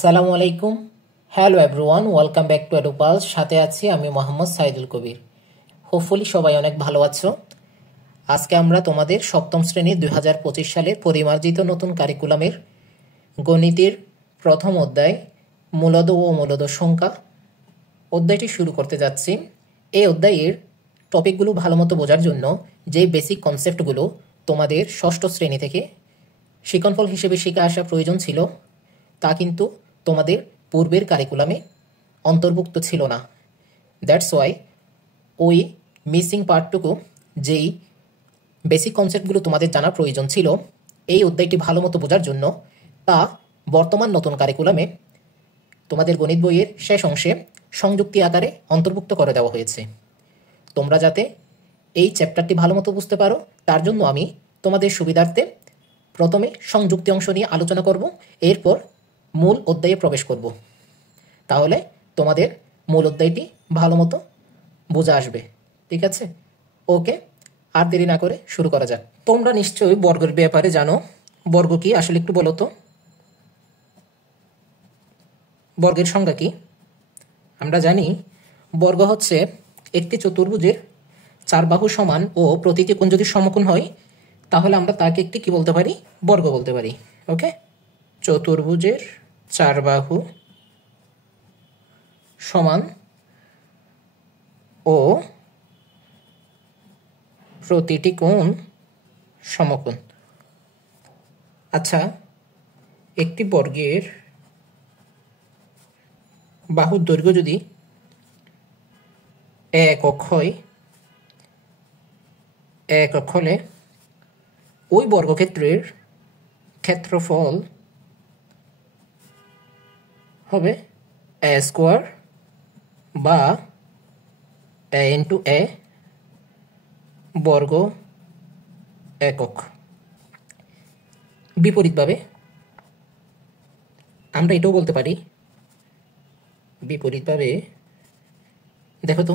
আসসালামু আলাইকুম। Hello everyone, welcome back to Edupals. সাথে আছি আমি মোহাম্মদ সাইদুল কবির। হোপফুলি সবাই অনেক ভালো আছো। আজকে আমরা তোমাদের সপ্তম শ্রেণীর 2025 সালের পরিমার্জিত নতুন কারিকুলামের গণিতের প্রথম অধ্যায় মূলদ ও মূলদ সংখ্যা অধ্যায়টি শুরু করতে যাচ্ছি। এই অধ্যায়ের টপিকগুলো ভালোমতো বোঝার জন্য যে বেসিক কনসেপ্টগুলো তোমাদের ষষ্ঠ শ্রেণী থেকে শিক্ষণফল হিসেবে শিখে আসা প্রয়োজন ছিল তা কিন্তু তোমাদের পূর্বের কারিকুলামে অন্তর্ভুক্ত ছিল না। দ্যাটস ওয়াই ওই মিসিং পার্টটুকু, যেই বেসিক কনসেপ্টগুলো তোমাদের জানার প্রয়োজন ছিল এই অধ্যায়টি ভালো মতো বোঝার জন্য, তা বর্তমান নতুন কারিকুলামে তোমাদের গণিত বইয়ের শেষ অংশে সংযুক্তি আকারে অন্তর্ভুক্ত করে দেওয়া হয়েছে। তোমরা যাতে এই চ্যাপ্টারটি ভালো মতো বুঝতে পারো তার জন্য আমি তোমাদের সুবিধার্থে প্রথমে সংযুক্তি অংশ নিয়ে আলোচনা করব, এরপর মূল অধ্যায়ে প্রবেশ করব। তাহলে তোমাদের মূল অধ্যায়টি ভালো মতো বোঝা আসবে। ঠিক আছে, ওকে, আর দেরি না করে শুরু করা যাক। তোমরা নিশ্চয়ই বর্গের ব্যাপারে জানো। বর্গ কি আসলে একটু বলো তো, বর্গের সংজ্ঞা কি? আমরা জানি বর্গ হচ্ছে একটি চতুর্ভুজের চার বাহু সমান ও প্রতিটি কোণ যদি সমকোণ হয় তাহলে আমরা তাকে একটি কি বলতে পারি? বর্গ বলতে পারি। ওকে, চতুর্ভুজের চার বাহু সমান ও প্রতিটি কোণ সমকোণ। আচ্ছা, একটি বর্গের বাহুর দৈর্ঘ্য যদি একক হয়, একক হলে ওই বর্গক্ষেত্রের ক্ষেত্রফল হবে এ স্কোয়ার বা এ ইন্টু এ বর্গ একক। বিপরীতভাবে আমরা এটাও বলতে পারি, বিপরীতভাবে দেখো তো,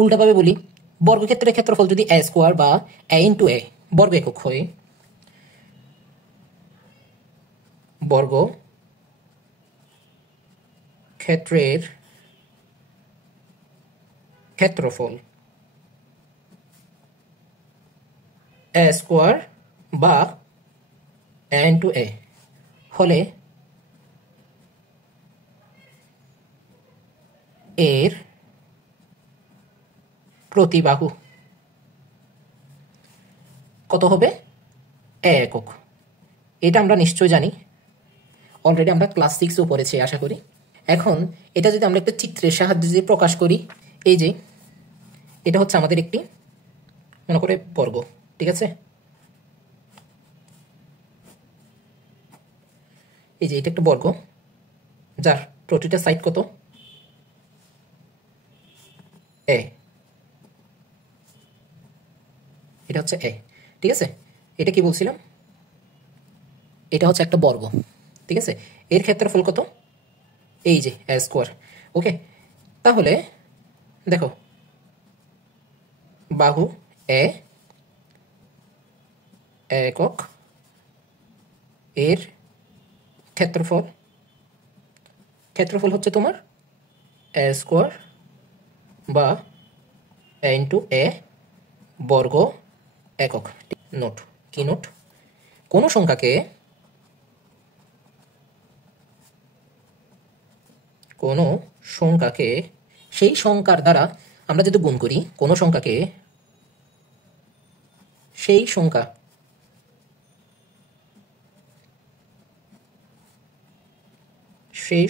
উল্টাভাবে বলি, বর্গক্ষেত্রের ক্ষেত্রফল যদি এ স্কোয়ার বা এ ইন্টু এ বর্গ একক হয়, বর্গ ক্ষেত্রের ক্ষেত্রফল এ স্কোয়ার বা এ ইন্টু এ হলে এর প্রতিবাহু কত হবে? এ একক। এটা আমরা নিশ্চয় জানি, অলরেডি আমরা ক্লাস 6-এও পড়েছি আশা করি। এখন এটা যদি আমরা একটা চিত্রের সাহায্যে যদি প্রকাশ করি, এই যে এটা হচ্ছে আমাদের একটি মনে করে বর্গ, ঠিক আছে? এই যে এটা একটা বর্গ যার প্রতিটা সাইড কত? এ। এটা হচ্ছে এ, ঠিক আছে? এটা কি বলছিলাম? এটা হচ্ছে একটা বর্গ, ঠিক আছে? এর ক্ষেত্রফল কত? এই যে এ স্কোয়ার। ওকে, তাহলে দেখো, বাহু এ একক, এর ক্ষেত্রফল ক্ষেত্রফল হচ্ছে তোমার এ স্কোয়ার বা এ ইন্টু এ বর্গ একক। নোট, কি নোট? কোনো সংখ্যাকে সেই সংখ্যার দ্বারা আমরা যদি গুণ করি, কোনো সংখ্যাকে সেই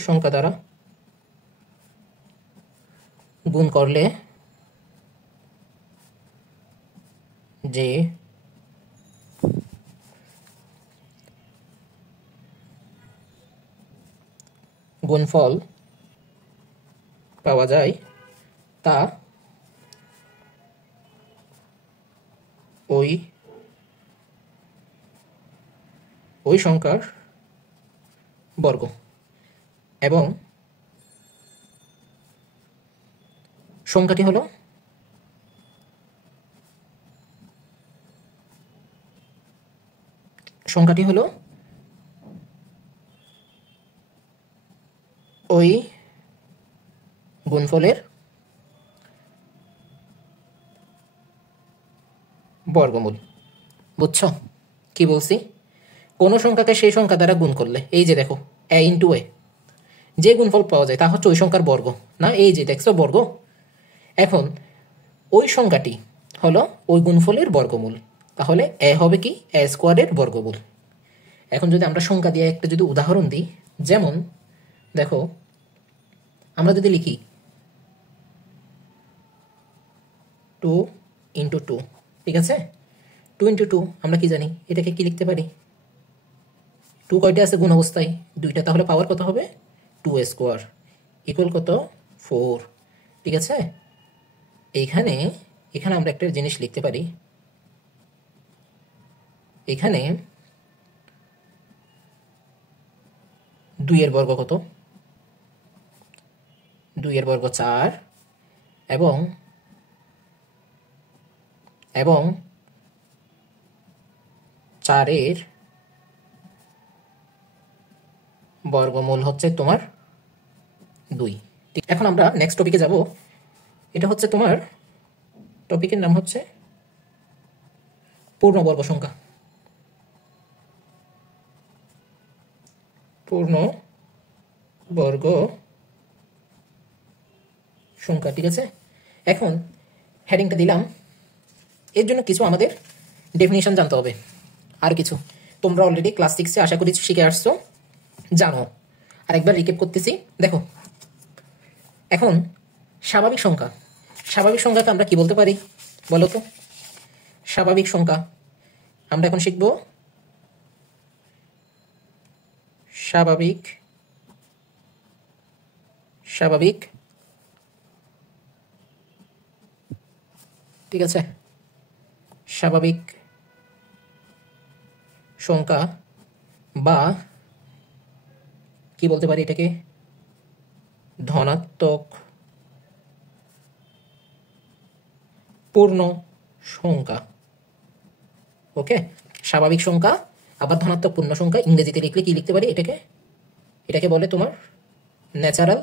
সংখ্যা দ্বারা গুণ করলে যে গুণফল পাওয়া যায় তা ওই সংখ্যার বর্গ, এবং সংখ্যাটি হলো ওই গুণফলের বর্গমূল। বুঝছো কি বলছি? কোনো সংখ্যাকে সেই সংখ্যা দ্বারা গুণ করলে, এই যে দেখো a ইন্টু এ, যে গুণফল পাওয়া যায় তা হচ্ছে ওই সংখ্যার বর্গ না? এই যে দেখছো বর্গ। এখন ওই সংখ্যাটি হলো ওই গুণফলের বর্গমূল, তাহলে এ হবে কি এ স্কোয়ারের বর্গমূল। এখন যদি আমরা সংখ্যা দিয়ে একটা যদি উদাহরণ দিই, যেমন দেখো আমরা যদি লিখি 2 ইন্টু 2, ঠিক আছে? 2 ইন্টু 2 আমরা কি জানি, এটাকে কি লিখতে পারি? 2 কয়টা আছে গুণ অবস্থায়? 2টা, তাহলে পাওয়ার কত হবে? 2 স্কোয়ার ইকুয়াল কত? 4, ঠিক আছে? এখানে আমরা একটা জিনিস লিখতে পারি, এখানে 2 এর বর্গ কত? 2 এর বর্গ 4 এবং 4 এর বর্গমূল হচ্ছে তোমার 2। এখন আমরা নেক্সট টপিকে যাব। এটা হচ্ছে তোমার টপিকের নাম হচ্ছে পূর্ণবর্গ সংখ্যা। পূর্ণবর্গ সংখ্যা, ঠিক আছে? এখন হেডিংটা দিলাম, এর জন্য কিছু আমাদের ডেফিনিশন জানতে হবে। আর কিছু তোমরা অলরেডি ক্লাস 6-এ আশা করি শিখে আসছো, জানো। আরেকবার রিক্যাপ করতেছি, দেখো। এখন স্বাভাবিক সংখ্যাকে আমরা কি বলতে পারি বলো তো? স্বাভাবিক সংখ্যা আমরা এখন শিখব স্বাভাবিক ঠিক আছে? স্বাভাবিক সংখ্যা বা কি বলতে পারি এটাকে? ধনাত্মক পূর্ণ সংখ্যা। ওকে, স্বাভাবিক সংখ্যা আবার ধনাত্মক পূর্ণ সংখ্যা। ইংরেজিতে লিখলে কি লিখতে পারি এটাকে বলে তোমার ন্যাচারাল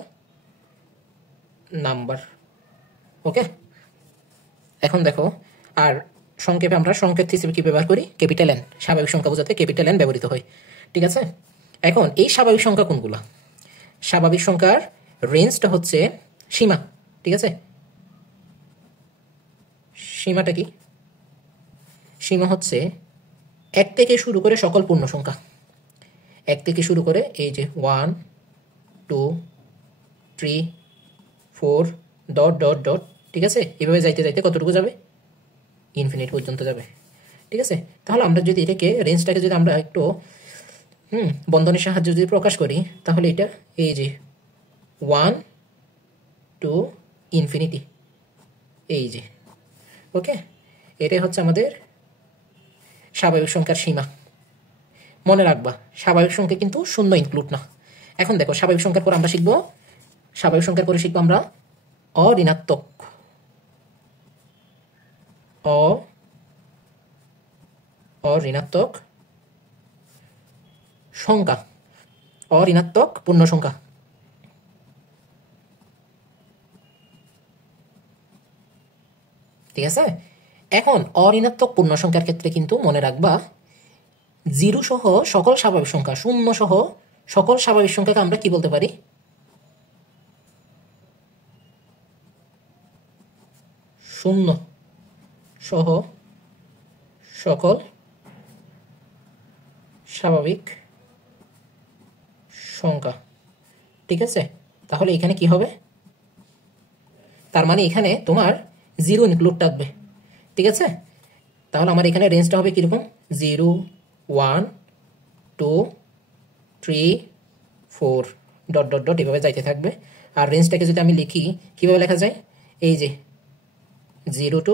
নাম্বার। ওকে, এখন দেখো, আর সংক্ষেপে আমরা সংকেত হিসেবে কি ব্যবহার করি? Capital N. স্বাভাবিক সংখ্যা বোঝাতে ক্যাপিটাল এন ব্যবহৃত হয়, ঠিক আছে? এখন এই স্বাভাবিক সংখ্যা কোনগুলা? স্বাভাবিক সংখ্যার রেঞ্জটা হচ্ছে সীমা, ঠিক আছে? সীমাটা কি? সীমা হচ্ছে 1 থেকে শুরু করে সকল পূর্ণ সংখ্যা। 1 থেকে শুরু করে এই যে 1 2 3 4 ডট ডট ডট, ঠিক আছে? এভাবে যাইতে যাইতে কতটুকু যাবে? ইনফিনিট পর্যন্ত যাবে, ঠিক আছে? তাহলে আমরা যদি এটাকে রেঞ্জটাকে যদি আমরা একটু বন্ধনের সাহায্যে যদি প্রকাশ করি, তাহলে এটা এই যে 1 টু ইনফিনিটি, এই যে। ওকে, এটাই হচ্ছে আমাদের স্বাভাবিক সংখ্যার সীমা। মনে রাখবা, স্বাভাবিক সংখ্যা কিন্তু শূন্য ইনক্লুড না। এখন দেখো, স্বাভাবিক সংখ্যার পর আমরা শিখবো, আমরা অঋণাত্মক সংখ্যা, অঋণাত্মক পূর্ণ সংখ্যা। ঠিক আছে? এখন অঋণাত্মক পূর্ণ সংখ্যার ক্ষেত্রে কিন্তু মনে রাখবা, 0 সহ সকল স্বাভাবিক সংখ্যা, 0 সহ সকল স্বাভাবিক সংখ্যাকে আমরা কি বলতে পারি? 0 সহ সকল স্বাভাবিক সংখ্যা, ঠিক আছে? তাহলে এখানে কি হবে? তার মানে এখানে তোমার 0 ইনক্লুড থাকবে, ঠিক আছে? তাহলে আমার এখানে রেঞ্জটা হবে কিরকম? 0 1 2 3 4 ডট ডট ডট এভাবে যাইতে থাকবে। আর রেঞ্জটাকে যদি আমি লিখি, কিভাবে লেখা যায়? এই যে 0 টু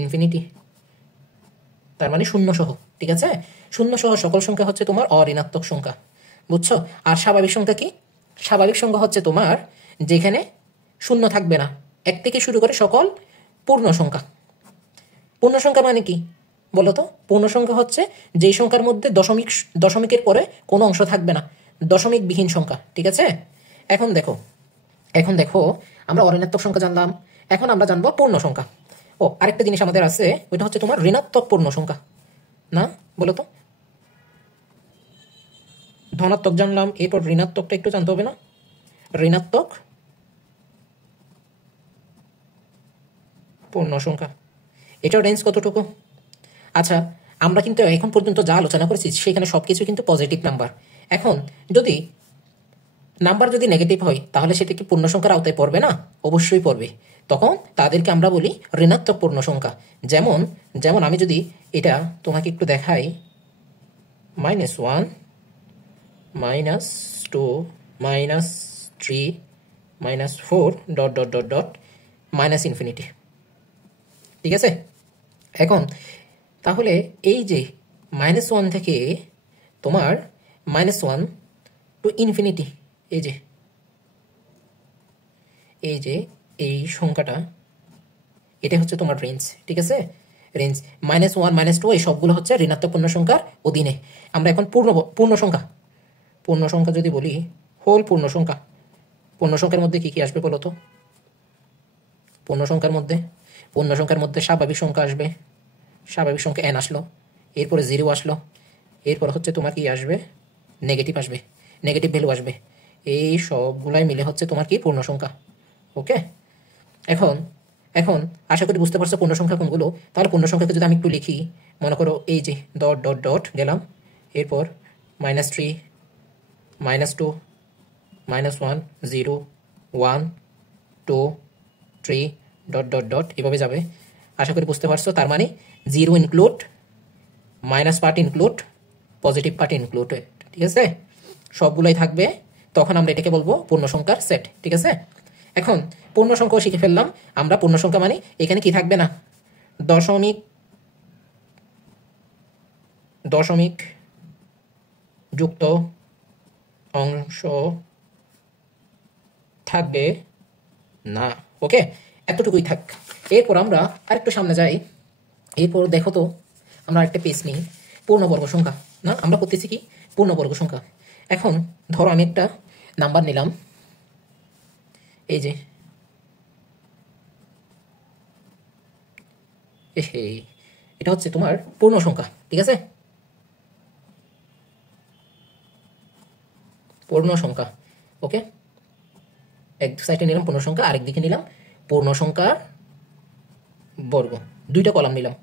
ইনফিনিটি, তার মানে 0 সহ, ঠিক আছে? 0 সহ সকল সংখ্যা হচ্ছে তোমার অঋণাত্মক সংখ্যা, বুঝছো? আর স্বাভাবিক সংখ্যা কি? স্বাভাবিক সংখ্যা হচ্ছে তোমার যেখানে 0 থাকবে না, 1 থেকে শুরু করে সকল পূর্ণ সংখ্যা। পূর্ণ সংখ্যা মানে কি বলতো? পূর্ণ সংখ্যা হচ্ছে যেই সংখ্যার মধ্যে দশমিকের পরে কোনো অংশ থাকবে না, দশমিক বিহীন সংখ্যা, ঠিক আছে? এখন দেখো আমরা অঋণাত্মক সংখ্যা জানলাম, এখন আমরা জানবো পূর্ণ সংখ্যা। ও আরেকটা জিনিস আমাদের আছে, ওইটা হচ্ছে তোমার ঋণাত্মক পূর্ণ সংখ্যা, না বলো তো? ধনাত্মক জানলাম, এরপর ঋণাত্মকটা একটু জানতে হবে না? ঋণাত্মক পূর্ণ সংখ্যা, এটার রেঞ্জ কতটুকু? আচ্ছা, আমরা কিন্তু এখন পর্যন্ত যা আলোচনা করেছি সেখানে সবকিছু কিন্তু পজিটিভ নাম্বার। এখন যদি নাম্বার যদি নেগেটিভ হয় তাহলে সেটা কি পূর্ণ সংখ্যার আওতায় পড়বে না? অবশ্যই পড়বে। তখন তাদেরকে আমরা বলি ঋণাত্মক পূর্ণ সংখ্যা। যেমন যেমন আমি যদি এটা তোমাকে একটু দেখাই, -1, -2, -3, -4 ডট ডট ডট ডট ∞। ঠিক আছে? এখন তাহলে এই যে -1 থেকে তোমার -1 টু ইনফিনিটি, এই যে এই সংখ্যাটা, এটা হচ্ছে তোমার রেঞ্জ। ঠিক আছে? রেঞ্জ -1, -2 এই সবগুলো হচ্ছে ঋণাত্মক পূর্ণ সংখ্যার অধীনে। আমরা এখন পূর্ণ সংখ্যা যদি বলি, হোল পূর্ণ সংখ্যার মধ্যে কি কি আসবে বলো তো? পূর্ণ সংখ্যার মধ্যে স্বাভাবিক সংখ্যা আসবে, স্বাভাবিক সংখ্যা n আসলো, এরপরে 0 আসলো, এরপর হচ্ছে তোমার কি আসবে? নেগেটিভ আসবে, নেগেটিভ ভ্যালু আসবে। এই সবগুলাই মিলে হচ্ছে তোমার কি? পূর্ণ সংখ্যা। ওকে, এখন এখন আশা করি বুঝতে পারছো পূর্ণ সংখ্যা কোনগুলো। তাহলে পূর্ণ সংখ্যাকে যদি আমি একটু লিখি, মনে করো এই যে ডট ডট ডট গেলাম, এরপর -3, -2, -1, 0, 1, 2, 3 ডট ডট ডট এভাবে যাবে। আশা করি বুঝতে পারছো। তার মানে 0 include, minus part include, positive part include. ঠিক আছে? সবগুলোই থাকবে, তখন আমরা এটাকে বলবো পূর্ণ সংখ্যার সেট। ঠিক আছে? এখন পূর্ণ সংখ্যাও শিখে ফেললাম আমরা। পূর্ণ সংখ্যা মানে এখানে কি থাকবে না? দশমিক যুক্ত অংশ থাকবে না। ওকে, এতটুকুই থাক। এরপর আমরা আরেকটু সামনে যাই। এরপর দেখো তো, আমরা একটা পেজ নিই, পূর্ণবর্গ সংখ্যা। না, আমরা করতেছি কি? পূর্ণবর্গ সংখ্যা। এখন ধরো আমি একটা নাম্বার নিলাম, এই যে এটা হচ্ছে তোমার পূর্ণ সংখ্যা। ঠিক আছে? পূর্ণ সংখ্যা। ওকে, এক সাইডে নিলাম পূর্ণ সংখ্যা, আরেক দিকে নিলাম পূর্ণ সংখ্যার বর্গ। দুইটা কলাম নিলাম,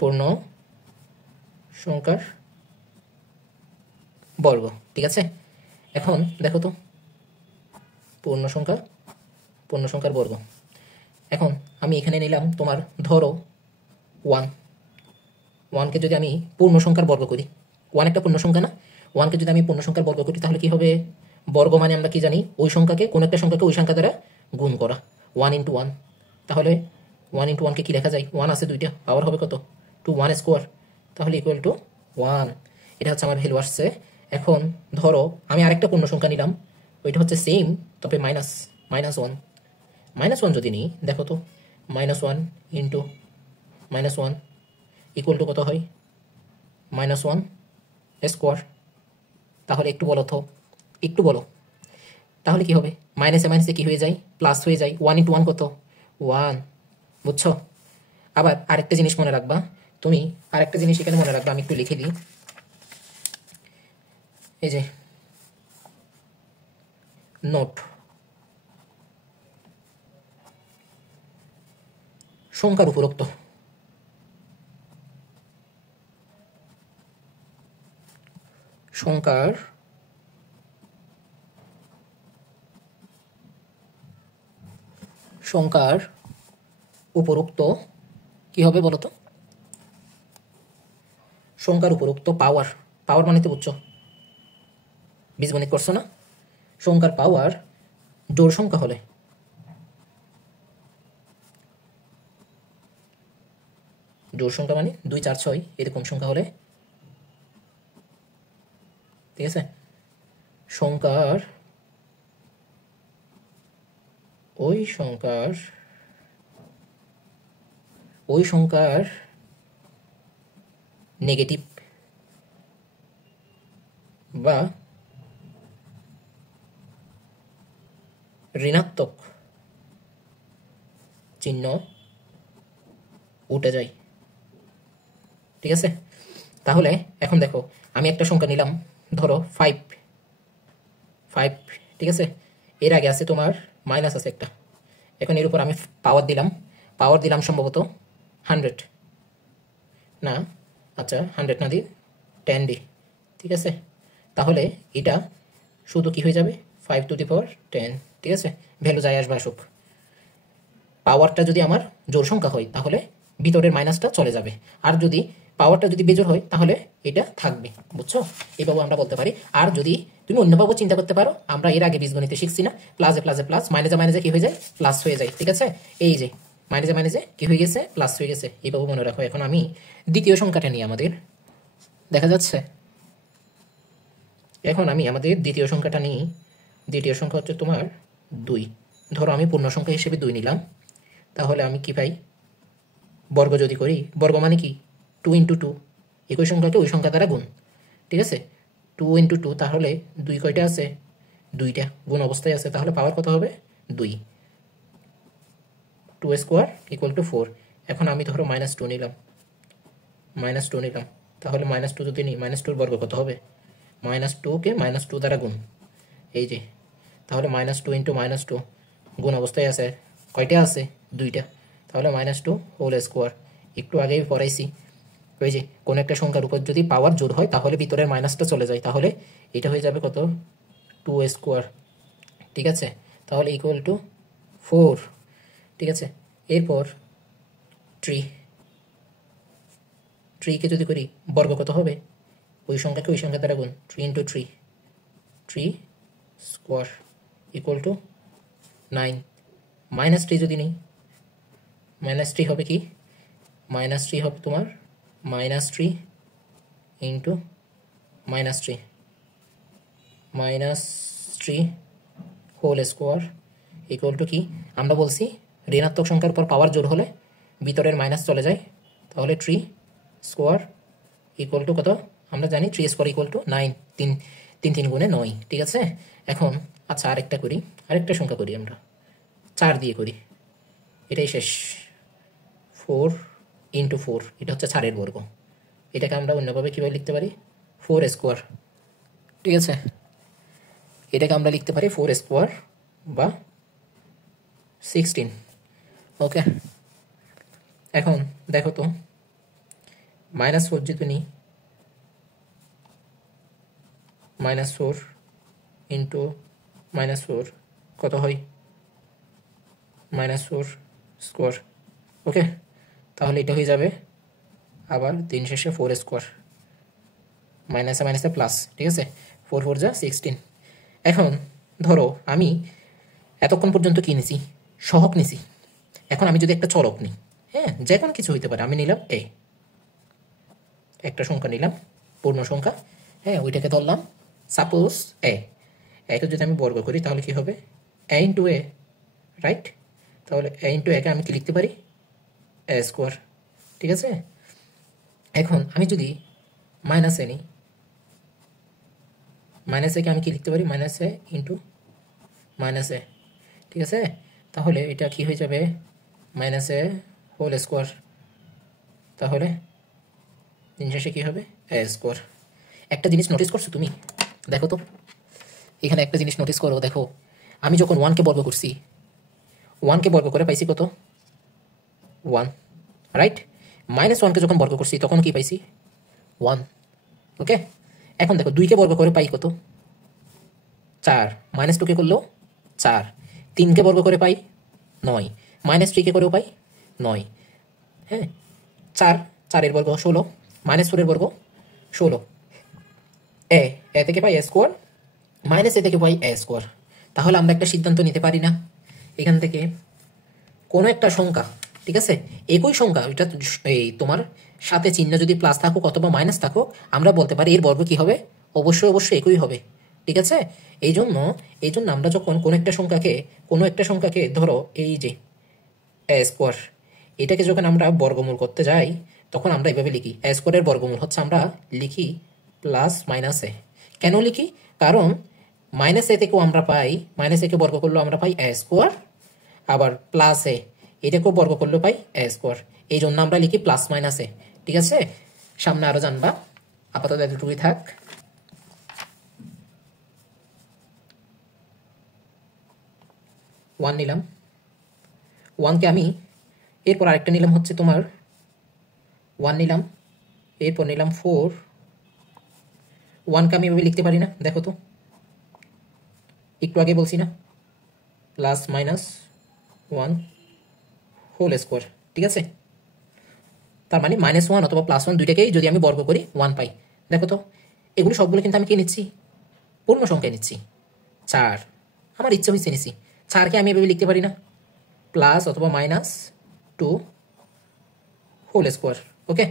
পূর্ণ সংখ্যার বর্গ। ঠিক আছে? এখন দেখো তো, পূর্ণ সংখ্যার বর্গ। এখন আমি এখানে নিলাম তোমার, ধরো 1কে যদি আমি পূর্ণ সংখ্যার বর্গ করি, 1 একটা পূর্ণ সংখ্যা না? 1কে যদি আমি পূর্ণ সংখ্যার বর্গ করি তাহলে কি হবে? বর্গ মানে আমরা কি জানি? ওই সংখ্যাকে, কোন একটা সংখ্যাকে ওই সংখ্যা দ্বারা গুণ করা, 1 × 1। তাহলে 1 × 1কে কি লেখা যায়? 1 আছে দুইটা, পাওয়ার হবে কত? 2, 1 স্কোয়ার, তাহলে ইকুয়াল টু 1। এটা হচ্ছে আমার ভ্যালু আসছে। এখন ধরো আমি আরেকটা পূর্ণ সংখ্যা নিলাম, ওইটা হচ্ছে সেম, তবে মাইনাস 1। -1 যদি নিই, দেখো তো, -1 × -1 ইকুয়াল টু কত হয়? -1 স্কোয়ার। তাহলে একটু বলো তাহলে কি হবে? মাইনাসে মাইনাসে কি হয়ে যায়? প্লাস হয়ে যায়। 1 × 1 কত? 1। বুঝছো? আবার আরেকটা জিনিস মনে রাখবা, তুমি আরেকটা জিনিস এখানে মনে রাখবা, আমি একটু লিখে দিই। এই যে নোট, সংখ্যার উপরোক্ত, সংখ্যার উপরোক্ত কি হবে বলো তো? সংখ্যার উপরোক্ত পাওয়ার মানে তো বুঝছো, বীজগণিত করছো না? সংখ্যার পাওয়ার জোড় সংখ্যা হলে, জোড় সংখ্যা মানে 2, 4, 6 এরকম সংখ্যা হলে, ঠিক আছে, সংখ্যার ওই সংখ্যার নেগেটিভ বা ঋণাত্মক চিহ্ন উঠে যায়। ঠিক আছে, তাহলে এখন দেখো আমি একটা সংখ্যা নিলাম, ধরো 5, ঠিক আছে, এর আগে আছে তোমার মাইনাস আছে একটা, এখন এর উপর আমি পাওয়ার দিলাম সম্ভবত 100 না, আচ্ছা 100 না দিই 10 দিই, ঠিক আছে, তাহলে এটা শুধু কি হয়ে যাবে 5 টু দি পাওয়ার 10, ঠিক আছে, ভ্যালু যায় আসবে আসুক। পাওয়ারটা যদি আমার জোড় সংখ্যা হয় তাহলে ভিতরের মাইনাসটা চলে যাবে, আর যদি পাওয়ারটা যদি বেজোড় হয় তাহলে এটা থাকবে, বুঝছো? এইভাবে আমরা বলতে পারি। আর যদি তুমি অন্যভাবে চিন্তা করতে পারো, আমরা এর আগে বীজগণিতে শিখছি না, প্লাসে প্লাসে প্লাস, মাইনাসে মাইনাসে কি হয়ে যায়, প্লাস হয়ে যায়, ঠিক আছে, এই যে মাইনাসে মাইনাসে কি হয়ে গেছে, প্লাস হয়ে গেছে, এইভাবে মনে রাখো। এখন আমি দ্বিতীয় সংখ্যাটা নিই, আমাদের দেখা যাচ্ছে, এখন আমি আমাদের দ্বিতীয় সংখ্যাটা নিই। দ্বিতীয় সংখ্যা হচ্ছে তোমার 2, ধরো আমি পূর্ণ সংখ্যা হিসেবে 2 নিলাম, তাহলে আমি কি পাই, বর্গ যদি করি, বর্গ মানে কি 2 ইন্টু 2, একই সংখ্যাকে ওই সংখ্যা দ্বারা গুণ, ঠিক আছে, 2 ইন্টু 2, তাহলে 2 কয়টা আছে, 2টা গুণ অবস্থায় আছে, তাহলে পাওয়ার কত হবে 2, 2 স্কোয়ার ইকুয়াল টু 4। এখন আমি ধরো -2 নিলাম, তাহলে -2 যদি নিই, -2 বর্গ কত হবে, -2কে -2 দ্বারা গুণ, এই যে, তাহলে -2 ইন্টু -2 গুণ অবস্থায় আছে, কয়টা আছে, 2টা, তাহলে -2 হোল স্কোয়ার। একটু আগেই পড়াইছি, ওই যে কোনো একটা সংখ্যার উপর যদি পাওয়ার জোড় হয় তাহলে ভিতরের মাইনাসটা চলে যায়, তাহলে এটা হয়ে যাবে কত, 2 স্কোয়ার, ঠিক আছে, তাহলে ইকুয়াল টু 4, ঠিক আছে। এরপর ট্রিকে যদি করি, বর্গ কত হবে, ওই সংখ্যাকে ওই সংখ্যা দ্বারা গুণ, 3 ইন্টু 3 স্কোয়ার ইকুয়াল টু 9। -3 যদি নিই, -3 হবে কি, -3 হবে তোমার -3 into -3 whole square equal to কি, আমরা বলছি ঋণাত্মক সংখ্যার উপর পাওয়ার জোড় হলে ভিতরের মাইনাস চলে যায়, তাহলে 3 স্কোয়ার ইকুয়াল টু কত, আমরা জানি 3 স্কোয়ার ইকুয়াল টু 9, 3 গুণে 9, ঠিক আছে। এখন আচ্ছা আরেকটা সংখ্যা করি, আমরা 4 দিয়ে করি, এটাই শেষ, 4 ইন্টু 4, এটা হচ্ছে 4-এর বর্গ, এটাকে আমরা অন্যভাবে কীভাবে লিখতে পারি, 4 স্কোয়ার, ঠিক আছে, এটাকে আমরা লিখতে পারি 4 স্কোয়ার বা 16, ওকে। এখন দেখো তো, -4 যদি নিই, -4 ইন্টু -4 কত হয়, -4 স্কোয়ার, ওকে, তাহলে এটা হয়ে যাবে আবার দিন শেষে 4 স্কোয়ার, মাইনাসে মাইনাসে প্লাস, ঠিক আছে, 4 4 যা 16। এখন ধরো আমি এতক্ষণ পর্যন্ত কি নিছি, সহগ নিছি, এখন আমি যদি একটা চলক নিই, হ্যাঁ, যে কোনো কিছু হইতে পারে, আমি নিলাম একটা সংখ্যা নিলাম, পূর্ণ সংখ্যা, হ্যাঁ, ওইটাকে ধরলাম সাপোজ এটা যদি আমি বর্গ করি তাহলে কি হবে, a ইন্টু এ, রাইট, তাহলে a ইন্টু একে আমি কি লিখতে পারি, a স্কোয়ার, ঠিক আছে। এখন আমি যদি মাইনাসে নিই, -একে আমি কি লিখতে পারি, -a ইন্টু -a, ঠিক আছে, তাহলে এটা কি হয়ে যাবে, -a হোল স্কোয়ার, তাহলে দিন শেষে কি হবে, a স্কোয়ার। একটা জিনিস নোটিস করছো তুমি, দেখো তো, এখানে একটা জিনিস নোটিস করো, দেখো আমি যখন 1কে বর্গ করছি, 1কে বর্গ করে পাইছি কত, 1, রাইট, -1কে যখন বর্গ করছি তখন কি পাইছি, 1, ওকে। এখন দেখো 2কে বর্গ করে পাই কত, 4, -2কে করলেও 4, 3কে বর্গ করে পাই 9, -3কে করেও পাই 9, হ্যাঁ, 4-এর বর্গ 16, -4-এর বর্গ 16, এ থেকে পাই a স্কোয়ার, -a থেকে পাই a স্কোয়ার। তাহলে আমরা একটা সিদ্ধান্ত নিতে পারি না, এখান থেকে কোনো একটা সংখ্যা, ঠিক আছে, একই সংখ্যা, এটা এই তোমার সাথে চিহ্ন যদি প্লাস থাকুক অথবা মাইনাস থাকুক, আমরা বলতে পারি এর বর্গ কি হবে, অবশ্যই একই হবে, ঠিক আছে। এই জন্য আমরা যখন কোনো একটা সংখ্যাকে ধরো এই যে a স্কোয়ার, এটাকে যখন আমরা বর্গমূল করতে যাই তখন আমরা এভাবে লিখি, a স্কোয়ারের বর্গমূল হচ্ছে আমরা লিখি +-a। কেন লিখি, কারণ মাইনাস এ থেকেও আমরা পাই, মাইনাস একে বর্গ করলেও আমরা পাই এ স্কোয়ার, আবার প্লাস এ এটাকেও বর্গ করলেও পাই এ স্কোয়ার। এই জন্য আমরা লিখি প্লাস মাইনাস এ। ঠিক আছে, সামনে আরো জানবা, আপাতত এতটুকুই থাক। ওয়ান নিলাম, ওয়ানকে আমি এরপর আরেকটা নিলাম হচ্ছে তোমার ওয়ান নিলাম, এরপর নিলাম 4। ওয়ানকে আমি এভাবে লিখতে পারি না, দেখো তো, একটু আগে বলছি না, প্লাস মাইনাস 1 হোল স্কোয়ার। ঠিক আছে, তার মানে -1 অথবা +1 দুইটাকেই যদি আমি বর্গ করি 1 পাই। দেখো তো, এগুলো সবগুলো কিন্তু আমি কি নিচ্ছি, পূর্ণ সংখ্যায় নিচ্ছি। 4 আমার ইচ্ছে হয়েছে নিচ্ছি, 4কে আমি এভাবে লিখতে পারি না, প্লাস অথবা -2 হোল স্কোয়ার। ওকে,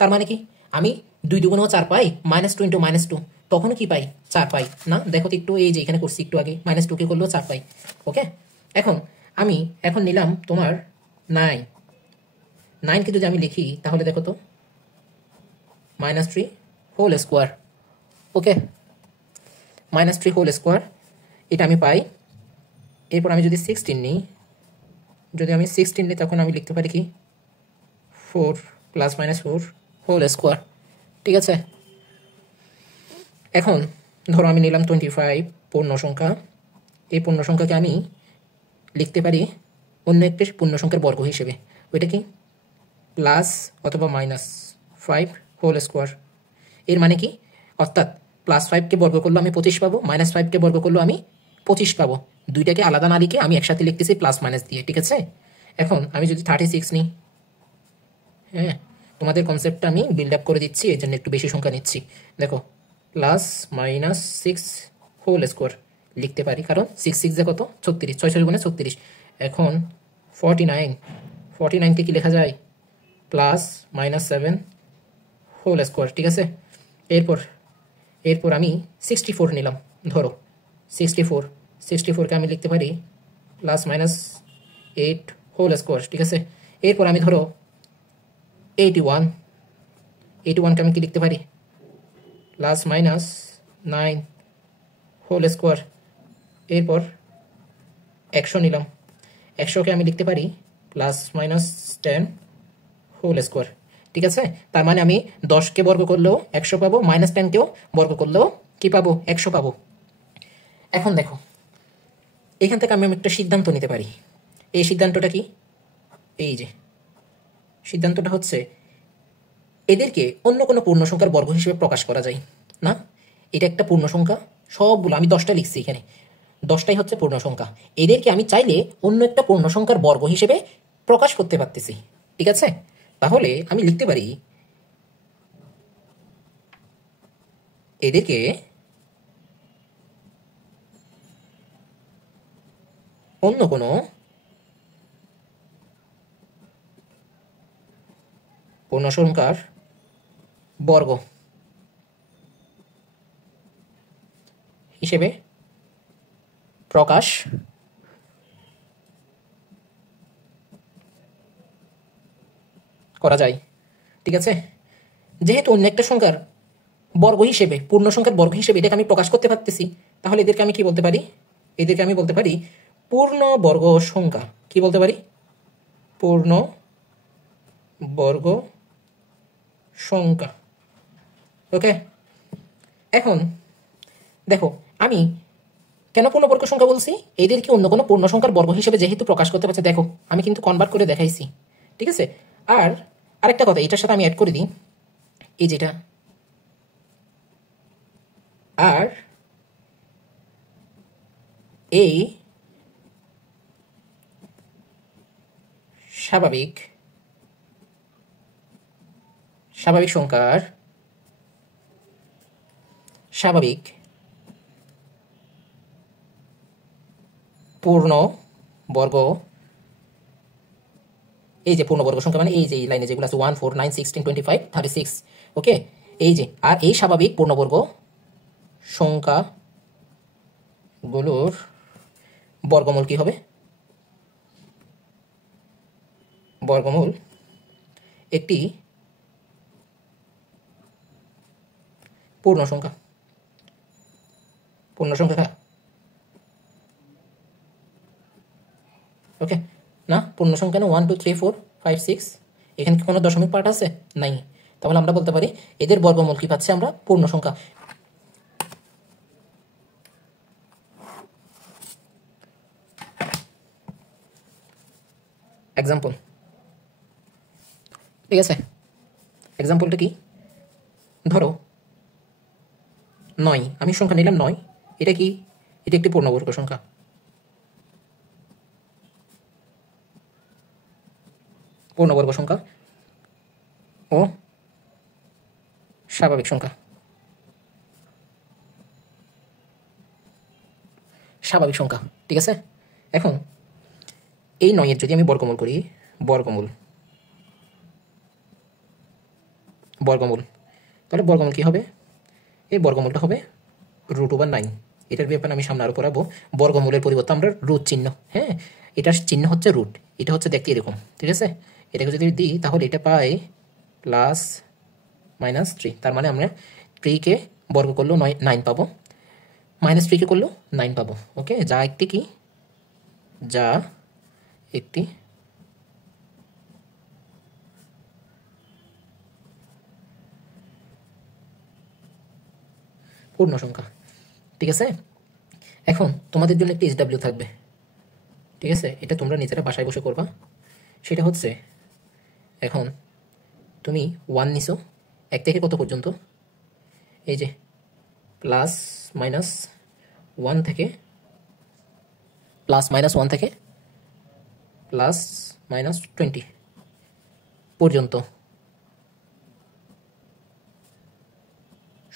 তার মানে কি আমি 2 দুগুণেও 4 পাই, -2 × -2 তখনও কি পাই, 4 পাই না। দেখো তো একটু, এই যে এখানে করছি একটু আগে, -2 কে করলেও 4 পাই। ওকে, এখন আমি নিলাম তোমার 9। 9কে যদি আমি লিখি তাহলে দেখো তো, -3 হোল স্কোয়ার। ওকে, -3 হোল স্কোয়ার এটা আমি পাই। এরপর আমি যদি 16 নিই, তখন আমি লিখতে পারি কি 4 ± 4 হোল স্কোয়ার। ঠিক আছে, এখন ধরো আমি নিলাম 25 পূর্ণ সংখ্যা। এই পূর্ণ সংখ্যাকে আমি লিখতে পারি অন্য একটি পূর্ণ সংখ্যার বর্গ হিসেবে, ওইটা কি প্লাস অথবা -5 হোল স্কোয়ার। এর মানে কি, অর্থাৎ +5কে বর্গ করলে আমি 25 পাবো, -5কে বর্গ করলে আমি 25 পাবো। দুইটাকে আলাদা না লিখে আমি একসাথে লিখতেছি প্লাস মাইনাস দিয়ে। ঠিক আছে, এখন আমি যদি 36 নিই, হ্যাঁ তোমাদের কনসেপ্টটা আমি বিল্ড আপ করে দিচ্ছি, এই জন্য একটু বেশি সংখ্যা নিচ্ছি। দেখো, +-6 হোল স্কোয়ার লিখতে পারি, কারণ 6 6 যে কত, 36, 6 6 গুণে 36। এখন 49কে কি লেখা যায়, +-7 হোল স্কোয়ার। ঠিক আছে, এরপর আমি 64 নিলাম, ধরো 64কে আমি লিখতে পারি +-8 হোল স্কোয়ার। ঠিক আছে, এরপর আমি ধরো 81কে আমি কি লিখতে পারি, +-9 হোল স্কোয়ার। এরপর 100 নিলাম, 100কে আমি লিখতে পারি +-10 হোল স্কোয়ার। ঠিক আছে, তার মানে আমি 10কে বর্গ করলেও 100 পাবো, -10কেও বর্গ করলেও কি পাবো, 100 পাবো। এখন দেখো, এখান থেকে আমি একটা সিদ্ধান্ত নিতে পারি। এই সিদ্ধান্তটা কি, এই যে সিদ্ধান্তটা হচ্ছে এদেরকে অন্য কোনো পূর্ণ সংখ্যার বর্গ হিসেবে প্রকাশ করা যায় না। এটা একটা পূর্ণ সংখ্যা, সবগুলো আমি 10টা লিখছি এখানে, 10টাই হচ্ছে পূর্ণ সংখ্যা। এদেরকে আমি চাইলে অন্য একটা পূর্ণ সংখ্যার বর্গ হিসেবে প্রকাশ করতে পারতেছি। ঠিক আছে, তাহলে আমি লিখতে পারি এদেরকে অন্য কোনো পূর্ণ সংখ্যার বর্গ হিসেবে প্রকাশ করা যায়। ঠিক আছে, যেহেতু অন্য একটা সংখ্যার বর্গ হিসেবে, পূর্ণ সংখ্যার বর্গ হিসেবে এটাকে আমি প্রকাশ করতে পারতেছি, তাহলে এদেরকে আমি কি বলতে পারি, এদেরকে আমি বলতে পারি পূর্ণ বর্গ সংখ্যা। কি বলতে পারি, পূর্ণ বর্গ সংখ্যা। ওকে, এখন দেখো আমি কেন পূর্ণবর্গ সংখ্যা বলছি, এদেরকে অন্য কোনো পূর্ণ সংখ্যার বর্গ হিসেবে যেহেতু প্রকাশ করতে পারছে, দেখো আমি কিন্তু কনভার্ট করে দেখাইছি। ঠিক আছে, আর আরেকটা কথা এটার সাথে আমি অ্যাড করে দিই, এই যেটা, আর এই স্বাভাবিক সংখ্যার স্বাভাবিক পূর্ণ বর্গ, এই যে পূর্ণবর্গ সংখ্যা মানে এই যে এই লাইনে যেগুলো আছে 1 4 9 16 25 36। ওকে, এই যে, আর এই স্বাভাবিক পূর্ণবর্গ সংখ্যাগুলোর বর্গমূল কি হবে, বর্গমূল একটি পূর্ণ সংখ্যা ওকে, না পূর্ণ সংখ্যা না 1 2 3 4 5 6, এখানে কি কোনো দশমিক পার্ট আছে? নাই। তাহলে আমরা বলতে পারি এদের বর্গমূল কি পাচ্ছি আমরা? পূর্ণ সংখ্যা। এক্সাম্পল, ঠিক আছে, এক্সাম্পলটা কি? ধরো 9, আমি সংখ্যা নিলাম 9, এটা কি? এটা একটি পূর্ণবর্গ সংখ্যা। পূর্ণবর্গ সংখ্যা ও স্বাভাবিক সংখ্যা। স্বাভাবিক সংখ্যা, ঠিক আছে। এখন এই 9 এর যদি আমি বর্গমূল করি, বর্গমূল বর্গমূল তাহলে বর্গমূল কি হবে? এই বর্গমূলটা হবে √9। এটার ব্যাপারে আমি সামনে আরো পড়াবো। বর্গমূলের পরিবর্তে আমরা রুট চিহ্ন, হ্যাঁ, এটার চিহ্ন হচ্ছে রুট। এটা হচ্ছে দেখতে এরকম, ঠিক আছে। এটাকে যদি দিই তাহলে এটা পাই +-3, তার মানে আমরা 3 কে বর্গ করলেও 9 পাবো, -3 কে করলেও 9 পাবো। ওকে, যা একটি কি? যা একটি পূর্ণ সংখ্যা, ঠিক আছে। এখন তোমাদের জন্য একটি SW থাকবে, ঠিক আছে, এটা তোমরা নিজেরা বাসায় বসে করবা। সেটা হচ্ছে, এখন তুমি 1 নিছো, 1 থেকে কত পর্যন্ত? এই যে +-1 থেকে +-1 থেকে +-20 পর্যন্ত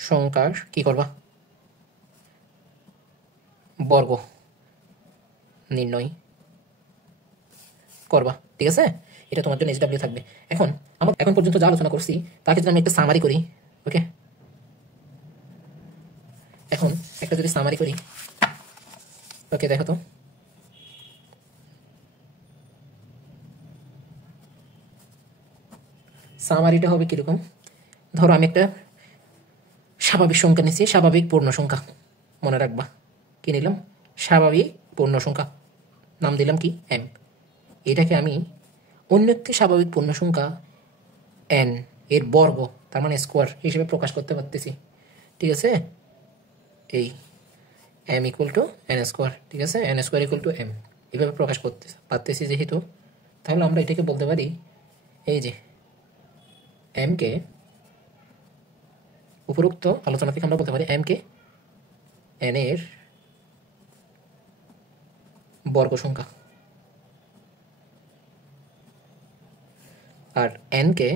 সংখ্যার কি করবা? বর্গ নির্ণয় করবা, ঠিক আছে। এটা তোমার জন্য SW থাকবে। এখন আমরা এখন পর্যন্ত যা আলোচনা করছি তাকে যদি আমি একটা সামারি করি, ওকে, এখন একটা যদি সামারি করি, ওকে, দেখো তো, সামারিটা হবে কিরকম? ধরো আমি একটা স্বাভাবিক সংখ্যা নিচ্ছি, স্বাভাবিক পূর্ণ সংখ্যা, মনে রাখবা কি নিলাম? স্বাভাবিক পূর্ণ সংখ্যা, নাম দিলাম কি? m। এটাকে আমি অন্য একটি স্বাভাবিক পূর্ণ সংখ্যা n এর বর্গ, তার মানে স্কোয়ার হিসেবে প্রকাশ করতে পারতেছি, ঠিক আছে। এই m = n², ঠিক আছে, n² = m, এভাবে প্রকাশ করতে পারতেছি যেহেতু, তাহলে আমরা এটাকে বলতে পারি, এই যে m কে, উপরোক্ত আলোচনা থেকে আমরা বলতে পারি m কে n এর বর্গ সংখ্যা, আর n কে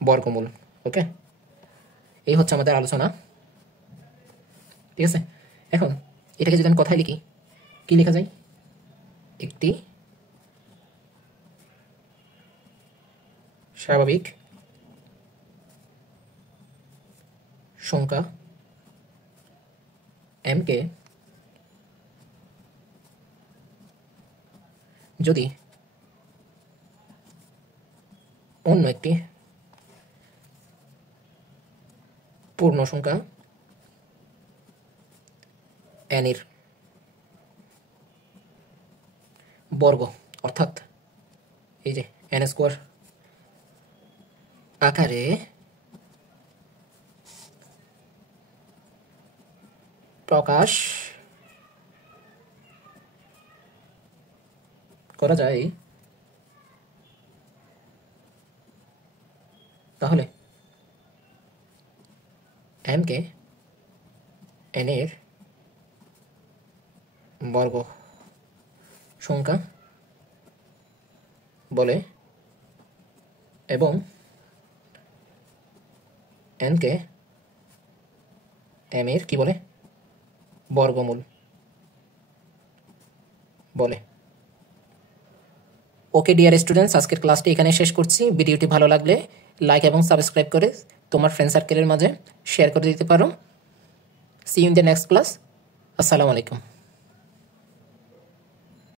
বর্গমূল। ওকে, এই হচ্ছে আমাদের আলোচনা, ঠিক আছে। এখন এটাকে যদি আমি কথায় লিখি, কি লেখা যায়? একটি স্বাভাবিক সংখ্যা m কে যদি অন্য একটি পূর্ণ সংখ্যা n এর বর্গ, অর্থাৎ এই যে n² আকারে প্রকাশ করা যায়, তাহলে m কে n এর বর্গ সংখ্যা বলে এবং n কে m এর কি বলে? বর্গমূল বলে। ওকে ডিয়ার স্টুডেন্টস, আজকের ক্লাসটি এখানে শেষ করছি। ভিডিওটি ভালো লাগলে লাইক এবং সাবস্ক্রাইব করে তোমার ফ্রেন্ড সার্কেলের মাঝে শেয়ার করে দিতে পারো। See you in the next class. আসসালামু আলাইকুম।